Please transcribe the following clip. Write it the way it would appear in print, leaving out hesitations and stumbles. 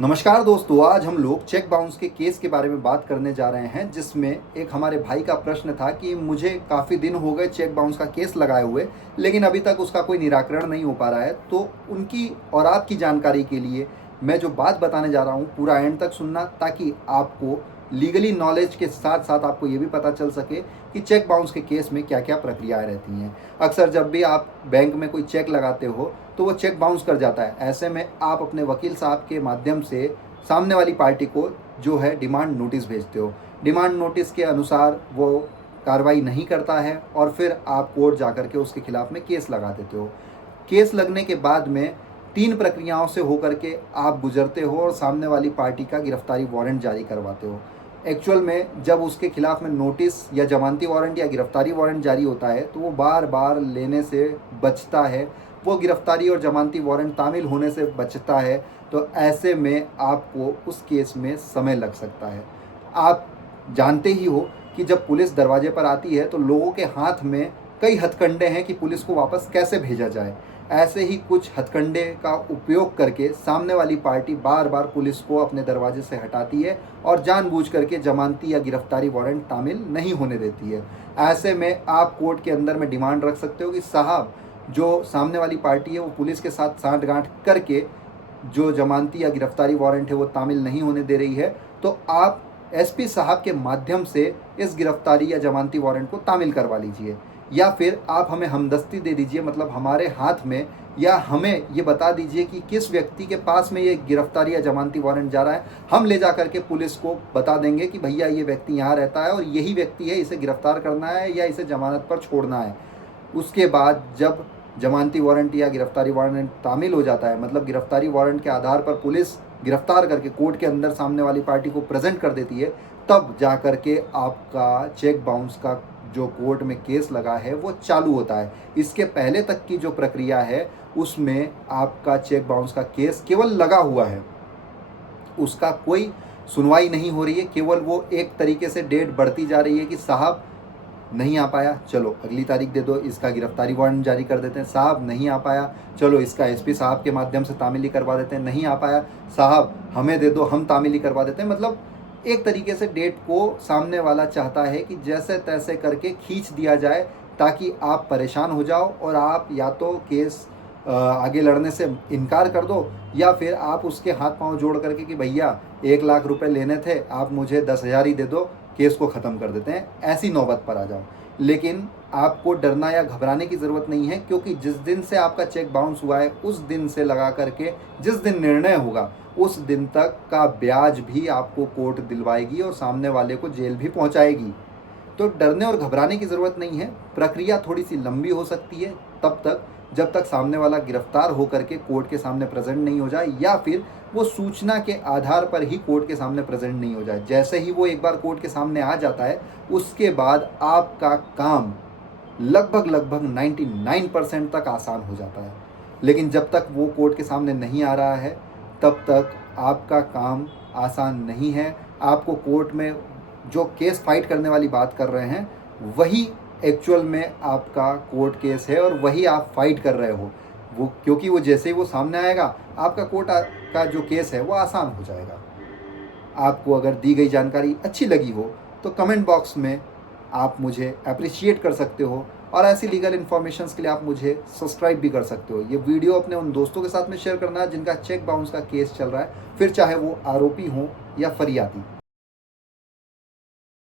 नमस्कार दोस्तों, आज हम लोग चेक बाउंस के केस के बारे में बात करने जा रहे हैं, जिसमें एक हमारे भाई का प्रश्न था कि मुझे काफ़ी दिन हो गए चेक बाउंस का केस लगाए हुए, लेकिन अभी तक उसका कोई निराकरण नहीं हो पा रहा है। तो उनकी और आपकी जानकारी के लिए मैं जो बात बताने जा रहा हूँ पूरा एंड तक सुनना, ताकि आपको लीगली नॉलेज के साथ साथ आपको ये भी पता चल सके कि चेक बाउंस के केस में क्या क्या प्रक्रियाएं रहती हैं। अक्सर जब भी आप बैंक में कोई चेक लगाते हो तो वो चेक बाउंस कर जाता है। ऐसे में आप अपने वकील साहब के माध्यम से सामने वाली पार्टी को जो है डिमांड नोटिस भेजते हो। डिमांड नोटिस के अनुसार वो कार्रवाई नहीं करता है और फिर आप कोर्ट जा कर के उसके खिलाफ में केस लगा देते हो। केस लगने के बाद में 3 प्रक्रियाओं से होकर के आप गुजरते हो और सामने वाली पार्टी का गिरफ्तारी वारंट जारी करवाते हो। एक्चुअल में जब उसके खिलाफ में नोटिस या जमानती वारंट या गिरफ्तारी वारंट जारी होता है तो वो बार बार लेने से बचता है, वो गिरफ्तारी और जमानती वारंट तामील होने से बचता है। तो ऐसे में आपको उस केस में समय लग सकता है। आप जानते ही हो कि जब पुलिस दरवाजे पर आती है तो लोगों के हाथ में कई हथकंडे हैं कि पुलिस को वापस कैसे भेजा जाए। ऐसे ही कुछ हथकंडे का उपयोग करके सामने वाली पार्टी बार बार पुलिस को अपने दरवाजे से हटाती है और जानबूझ करके जमानती या गिरफ्तारी वारंट तामील नहीं होने देती है। ऐसे में आप कोर्ट के अंदर में डिमांड रख सकते हो कि साहब, जो सामने वाली पार्टी है वो पुलिस के साथ सांठगांठ करके जो जमानती या गिरफ्तारी वारंट है वो तामील नहीं होने दे रही है, तो आप एसपी साहब के माध्यम से इस गिरफ्तारी या जमानती वारंट को तामील करवा लीजिए, या फिर आप हमें हमदस्ती दे दीजिए, मतलब हमारे हाथ में, या हमें ये बता दीजिए कि किस व्यक्ति के पास में ये गिरफ्तारी या जमानती वारंट जा रहा है। हम ले जा करके पुलिस को बता देंगे कि भैया ये व्यक्ति यहाँ रहता है और यही व्यक्ति है, इसे गिरफ्तार करना है या इसे जमानत पर छोड़ना है। उसके बाद जब जमानती वारंट या गिरफ्तारी वारंट तामील हो जाता है, मतलब गिरफ्तारी वारंट के आधार पर पुलिस गिरफ्तार करके कोर्ट के अंदर सामने वाली पार्टी को प्रेजेंट कर देती है, तब जा कर के आपका चेक बाउंस का जो कोर्ट में केस लगा है वो चालू होता है। इसके पहले तक की जो प्रक्रिया है उसमें आपका चेक बाउंस का केस केवल लगा हुआ है, उसका कोई सुनवाई नहीं हो रही है। केवल वो एक तरीके से डेट बढ़ती जा रही है कि साहब नहीं आ पाया, चलो अगली तारीख दे दो, इसका गिरफ्तारी वारंट जारी कर देते हैं। साहब नहीं आ पाया, चलो इसका एसपी साहब के माध्यम से तामीली करवा देते हैं। नहीं आ पाया, साहब हमें दे दो, हम तामीली करवा देते हैं। मतलब एक तरीके से डेट को सामने वाला चाहता है कि जैसे तैसे करके खींच दिया जाए, ताकि आप परेशान हो जाओ और आप या तो केस आगे लड़ने से इनकार कर दो, या फिर आप उसके हाथ पांव जोड़ करके कि भैया 1 लाख रुपए लेने थे, आप मुझे 10,000 ही दे दो, केस को ख़त्म कर देते हैं, ऐसी नौबत पर आ जाओ। लेकिन आपको डरना या घबराने की ज़रूरत नहीं है, क्योंकि जिस दिन से आपका चेक बाउंस हुआ है उस दिन से लगा करके जिस दिन निर्णय होगा उस दिन तक का ब्याज भी आपको कोर्ट दिलवाएगी और सामने वाले को जेल भी पहुंचाएगी। तो डरने और घबराने की ज़रूरत नहीं है। प्रक्रिया थोड़ी सी लंबी हो सकती है तब तक जब तक सामने वाला गिरफ्तार होकर के कोर्ट के सामने प्रेजेंट नहीं हो जाए, या फिर वो सूचना के आधार पर ही कोर्ट के सामने प्रेजेंट नहीं हो जाए। जैसे ही वो एक बार कोर्ट के सामने आ जाता है उसके बाद आपका काम लगभग 99% तक आसान हो जाता है। लेकिन जब तक वो कोर्ट के सामने नहीं आ रहा है तब तक आपका काम आसान नहीं है। आपको कोर्ट में जो केस फाइट करने वाली बात कर रहे हैं वही एक्चुअल में आपका कोर्ट केस है और वही आप फाइट कर रहे हो। वो क्योंकि वो जैसे ही वो सामने आएगा आपका कोर्ट का जो केस है वो आसान हो जाएगा। आपको अगर दी गई जानकारी अच्छी लगी हो तो कमेंट बॉक्स में आप मुझे अप्रिशिएट कर सकते हो, और ऐसी लीगल इन्फॉर्मेशंस के लिए आप मुझे सब्सक्राइब भी कर सकते हो। ये वीडियो अपने उन दोस्तों के साथ में शेयर करना है जिनका चेक बाउंस का केस चल रहा है, फिर चाहे वो आरोपी हों या फरियादी।